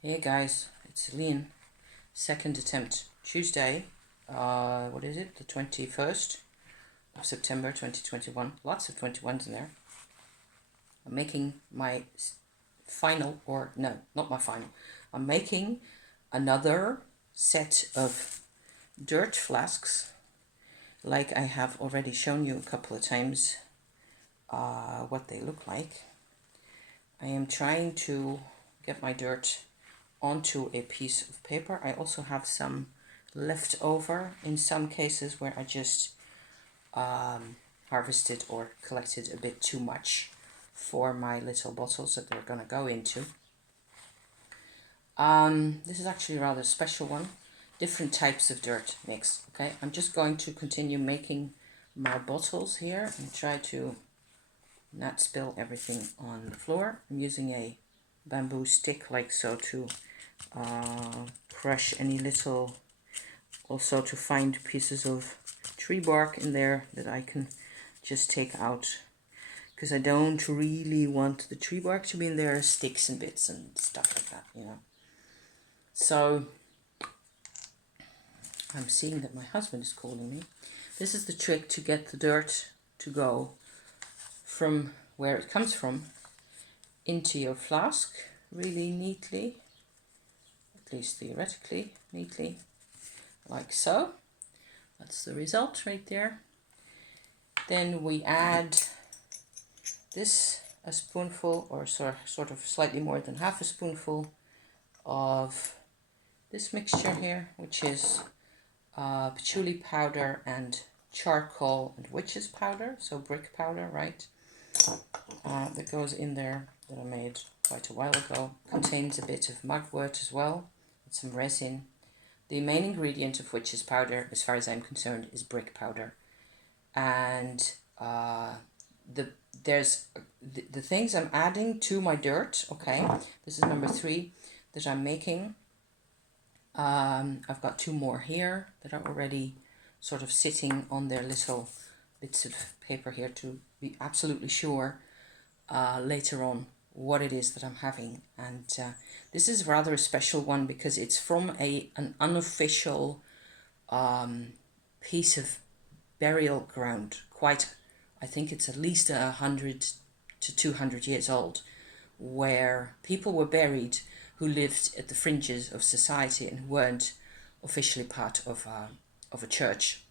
Hey guys, it's Lean. Second attempt, Tuesday. What is it? The 21st of September 2021. Lots of 21s in there. I'm making my final, or no, not my final. I'm making another set of dirt flasks, like I have already shown you a couple of times what they look like. I am trying to get my dirt onto a piece of paper. I also have some left over in some cases where I just harvested or collected a bit too much for my little bottles that they're going to go into. This is actually a rather special one. Different types of dirt mix. Okay, I'm just going to continue making my bottles here and try to not spill everything on the floor. I'm using a bamboo stick like so to crush any little, also to find pieces of tree bark in there that I can just take out, because I don't really want the tree bark to be in there, sticks and bits and stuff like that, you know. So I'm seeing that my husband is calling me. This is the trick to get the dirt to go from where it comes from into your flask really neatly, at least theoretically neatly, like so. That's the result right there. Then we add this, a spoonful, or sort of slightly more than half a spoonful of this mixture here, which is patchouli powder and charcoal and witch's powder, so brick powder, right? That goes in there, that I made quite a while ago. Contains a bit of mugwort as well, and some resin. The main ingredient of witch's powder, as far as I'm concerned, is brick powder. And the things I'm adding to my dirt, okay, this is number 3 that I'm making. I've got 2 more here that are already sort of sitting on their little bits of paper here to be absolutely sure later on what it is that I'm having. And this is rather a special one because it's from an unofficial piece of burial ground. I think it's at least 100 to 200 years old, where people were buried who lived at the fringes of society and weren't officially part of a church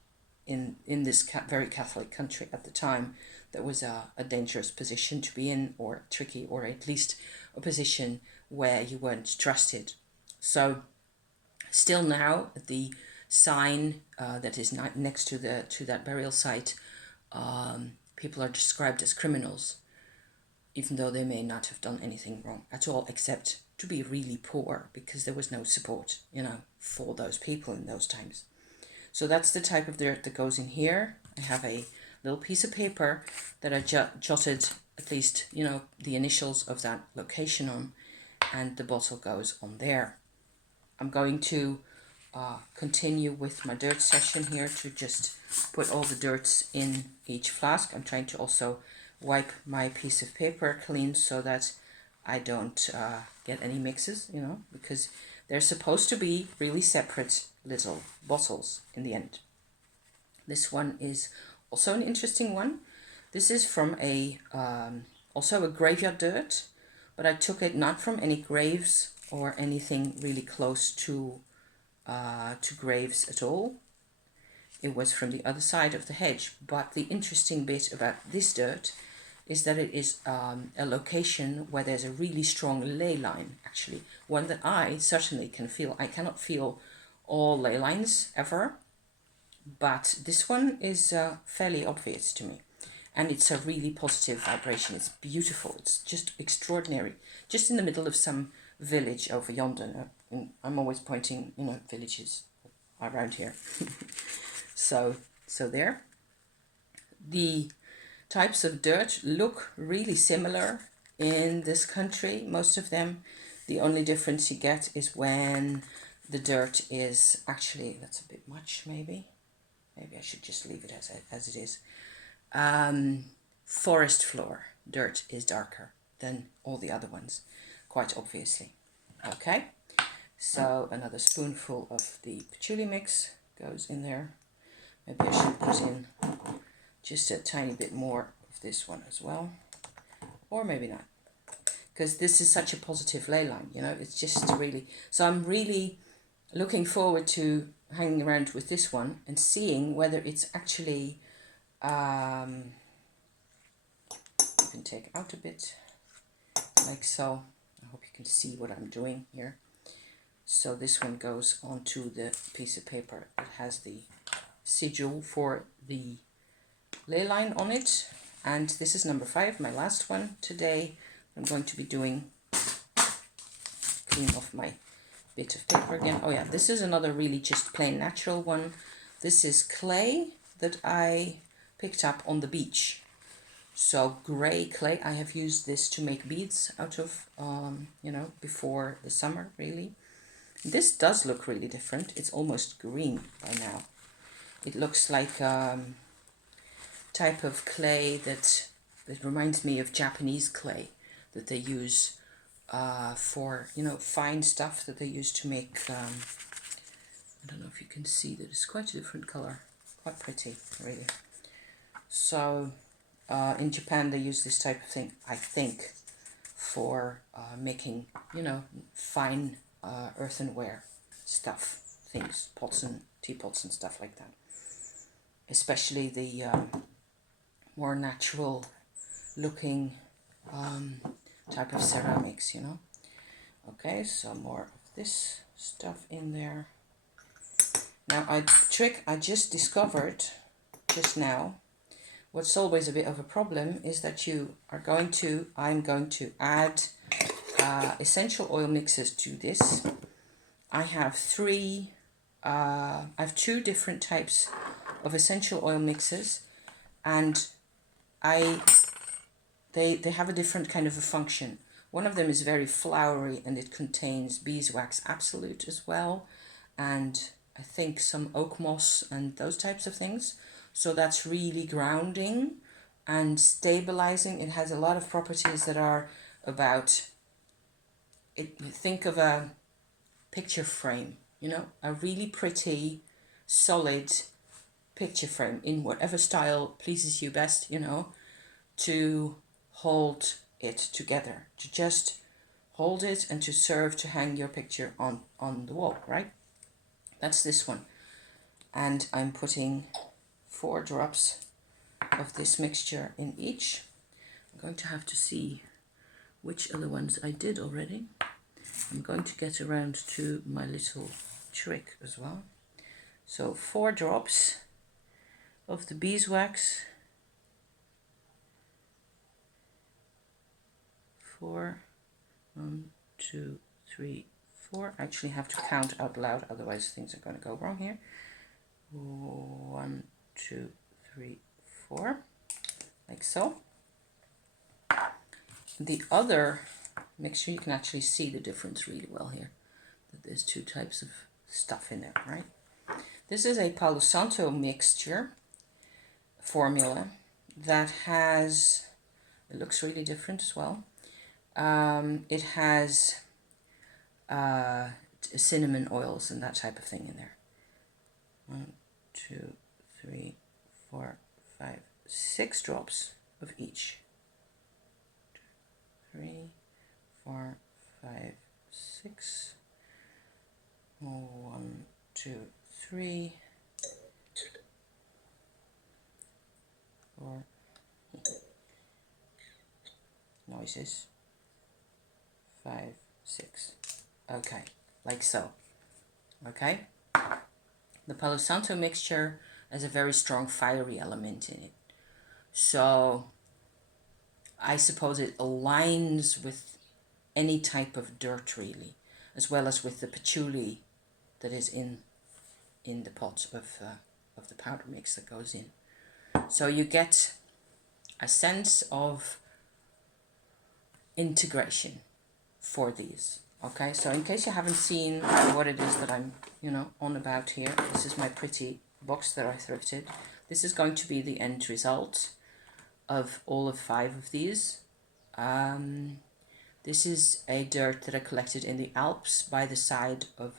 in this very Catholic country at the time. That was a dangerous position to be in, or tricky, or at least a position where you weren't trusted. So still now, the sign that is next to that burial site, people are described as criminals, even though they may not have done anything wrong at all, except to be really poor, because there was no support, you know, for those people in those times. So that's the type of dirt that goes in here. I have a little piece of paper that I jotted at least, you know, the initials of that location on, and the bottle goes on there. I'm going to continue with my dirt session here to just put all the dirts in each flask. I'm trying to also wipe my piece of paper clean so that I don't get any mixes, you know, because they're supposed to be really separate little bottles in the end. This one is also an interesting one. This is from also a graveyard dirt, but I took it not from any graves or anything really close to graves at all. It was from the other side of the hedge. But the interesting bit about this dirt is that it is a location where there's a really strong ley line, actually. One that I certainly can feel. I cannot feel all ley lines ever, but this one is fairly obvious to me. And it's a really positive vibration. It's beautiful. It's just extraordinary. Just in the middle of some village over yonder. I'm always pointing, you know, villages around here. So there. The types of dirt look really similar in this country, most of them. The only difference you get is when the dirt is actually, that's a bit much maybe. Maybe I should just leave it as it is. Forest floor dirt is darker than all the other ones, quite obviously. Okay, So another spoonful of the patchouli mix goes in there. Maybe I should put in just a tiny bit more of this one as well, or maybe not, because this is such a positive ley line, you know, it's just really, so I'm really looking forward to hanging around with this one and seeing whether it's actually, you can take out a bit, like so. I hope you can see what I'm doing here. So this one goes onto the piece of paper that has the sigil for the ley line on it. And this is number 5, my last one today. I'm going to be doing, clean off my bit of paper again. Oh yeah, this is another really just plain natural one. This is clay that I picked up on the beach. So grey clay, I have used this to make beads out of, you know, before the summer really. This does look really different. It's almost green by now. It looks like type of clay that reminds me of Japanese clay that they use for, you know, fine stuff that they use to make, I don't know if you can see that it's quite a different color, quite pretty really. So in Japan they use this type of thing, I think, for making, you know, fine earthenware stuff, things, pots and teapots and stuff like that. Especially the more natural looking type of ceramics, you know. Okay, so more of this stuff in there. Now a trick I just discovered just now, what's always a bit of a problem is that I'm going to add essential oil mixes to this. I have two different types of essential oil mixes, and they have a different kind of a function. One of them is very flowery and it contains beeswax absolute as well, and I think some oak moss and those types of things. So that's really grounding and stabilizing. It has a lot of properties that are about it. Think of a picture frame, you know, a really pretty, solid picture frame in whatever style pleases you best, you know, to hold it together, to just hold it and to serve to hang your picture on the wall, right? That's this one. And I'm putting 4 drops of this mixture in each. I'm going to have to see which other ones I did already. I'm going to get around to my little trick as well. So 4 drops of the beeswax. 4, 1, 2, 3, 4. I actually have to count out loud, otherwise things are going to go wrong here. 1, 2, 3, 4, like so. The other mixture, you can actually see the difference really well here, that there's 2 types of stuff in there, right? This is a Palo Santo mixture formula that has, it looks really different as well. It has cinnamon oils and that type of thing in there. 1, 2, 3, 4, 5, 6 drops of each. 3, 4, 5, 6. 1, 2, 3, 4. Noises. 5, 6. Okay, like so. Okay. The Palo Santo mixture has a very strong fiery element in it. So I suppose it aligns with any type of dirt really, as well as with the patchouli that is in the pot of the powder mix that goes in. So you get a sense of integration for these. Okay, so in case you haven't seen what it is that I'm, you know, on about here, this is my pretty box that I thrifted. This is going to be the end result of all of 5 of these. This is a dirt that I collected in the Alps by the side of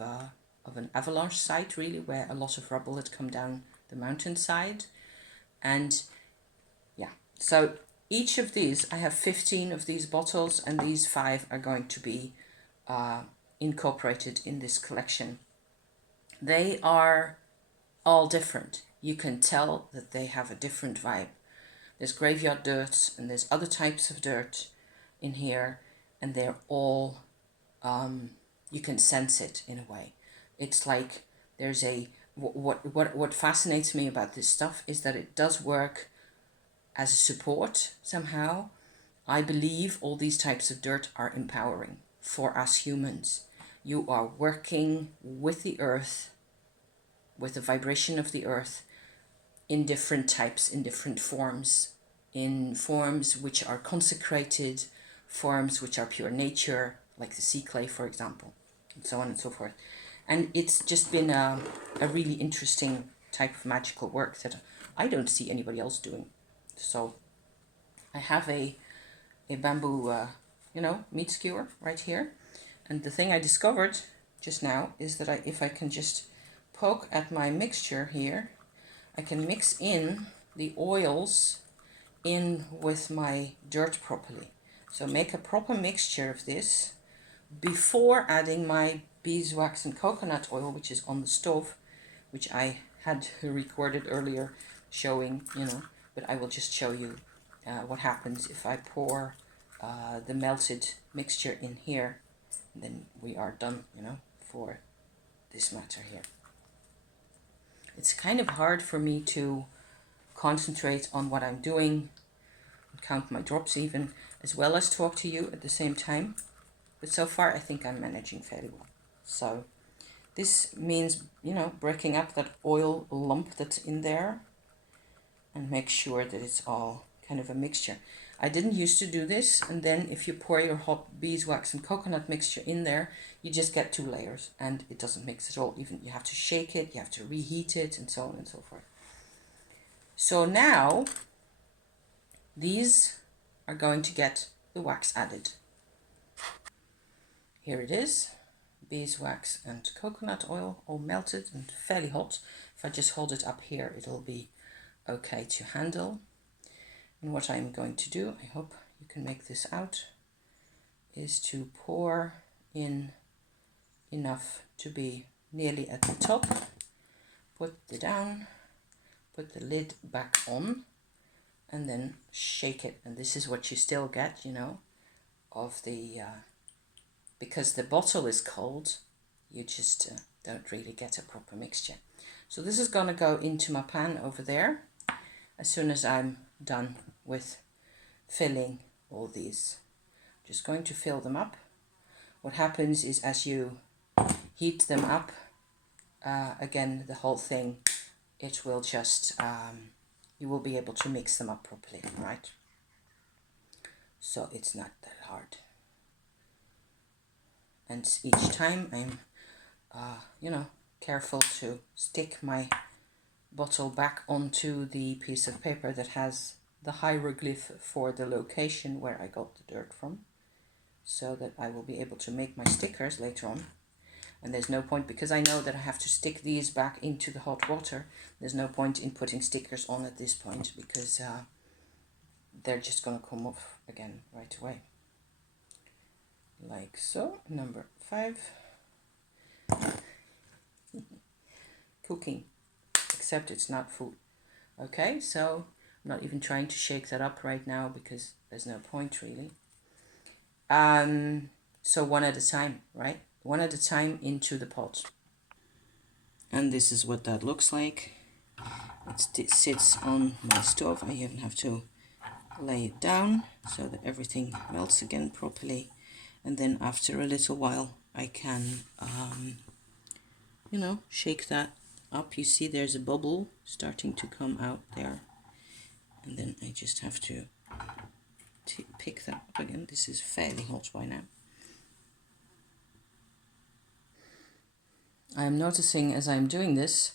an avalanche site, really, where a lot of rubble had come down the mountainside. And yeah, so each of these, I have 15 of these bottles, and these 5 are going to be incorporated in this collection. They are all different. You can tell that they have a different vibe. There's graveyard dirt and there's other types of dirt in here, and they're all, you can sense it in a way. It's like there's a, what fascinates me about this stuff is that it does work as a support somehow. I believe all these types of dirt are empowering for us humans. You are working with the earth, with the vibration of the earth, in different types, in different forms, in forms which are consecrated, forms which are pure nature, like the sea clay, for example, and so on and so forth. And it's just been a really interesting type of magical work that I don't see anybody else doing. So I have a bamboo, meat skewer right here. And the thing I discovered just now is that if I can just poke at my mixture here, I can mix in the oils in with my dirt properly. So make a proper mixture of this before adding my beeswax and coconut oil, which is on the stove, which I had recorded earlier showing, but I will just show you what happens if I pour the melted mixture in here. And then we are done, for this matter here. It's kind of hard for me to concentrate on what I'm doing, count my drops even, as well as talk to you at the same time. But so far I think I'm managing fairly well. So this means, breaking up that oil lump that's in there and make sure that it's all kind of a mixture. I didn't used to do this, and then if you pour your hot beeswax and coconut mixture in there, you just get 2 layers and it doesn't mix at all. Even you have to shake it, you have to reheat it, and so on and so forth. So now these are going to get the wax added. Here it is, beeswax and coconut oil, all melted and fairly hot. If I just hold it up here, it'll be okay to handle. And what I'm going to do, I hope you can make this out, is to pour in enough to be nearly at the top, put it down, put the lid back on, and then shake it. And this is what you still get, of the, because the bottle is cold, you just don't really get a proper mixture. So this is going to go into my pan over there as soon as I'm done with filling all these. Just going to fill them up. What happens is as you heat them up, again, the whole thing, it will just, you will be able to mix them up properly, right? So it's not that hard. And each time I'm, careful to stick my bottle back onto the piece of paper that has the hieroglyph for the location where I got the dirt from, so that I will be able to make my stickers later on. And there's no point, because I know that I have to stick these back into the hot water, there's no point in putting stickers on at this point, because they're just going to come off again right away. Like so, number 5. Cooking, except it's not food. Okay, so I'm not even trying to shake that up right now because there's no point really. So one at a time, right? One at a time into the pot. And this is what that looks like. It sits on my stove. I even have to lay it down so that everything melts again properly. And then after a little while, I can, shake that up. You see there's a bubble starting to come out there. And then I just have to pick that up again. This is fairly hot by now. I am noticing as I'm doing this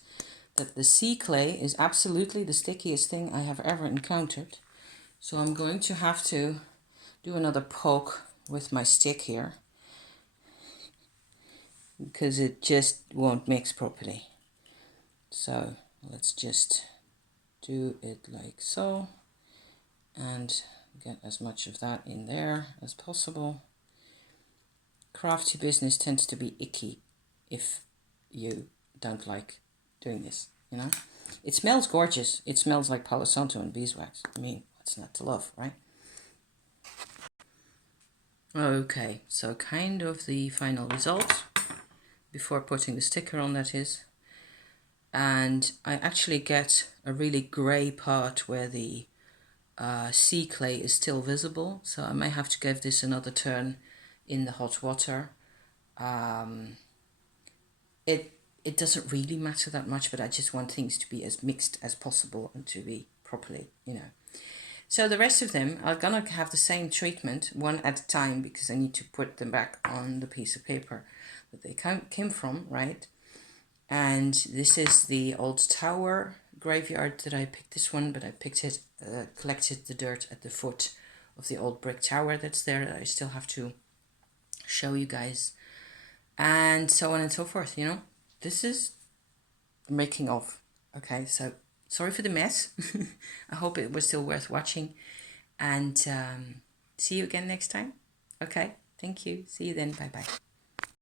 that the sea clay is absolutely the stickiest thing I have ever encountered. So I'm going to have to do another poke with my stick here because it just won't mix properly. So let's just do it like so and get as much of that in there as possible. Crafty business tends to be icky if you don't like doing this, you know. It smells gorgeous. It smells like Palo Santo and beeswax. I mean, what's not to love, right? Okay, so kind of the final result before putting the sticker on, that is. And I actually get a really grey part where the sea clay is still visible, so I may have to give this another turn in the hot water. It doesn't really matter that much, but I just want things to be as mixed as possible and to be properly, you know. So the rest of them are gonna have the same treatment one at a time because I need to put them back on the piece of paper that they came from, right? And this is the old tower graveyard that I picked this one, but I picked it, collected the dirt at the foot of the old brick tower that's there that I still have to show you guys, and so on and so forth, you know. This is the making of. Okay, so sorry for the mess. I hope it was still worth watching, and see you again next time. Okay, thank you. See you then. Bye bye.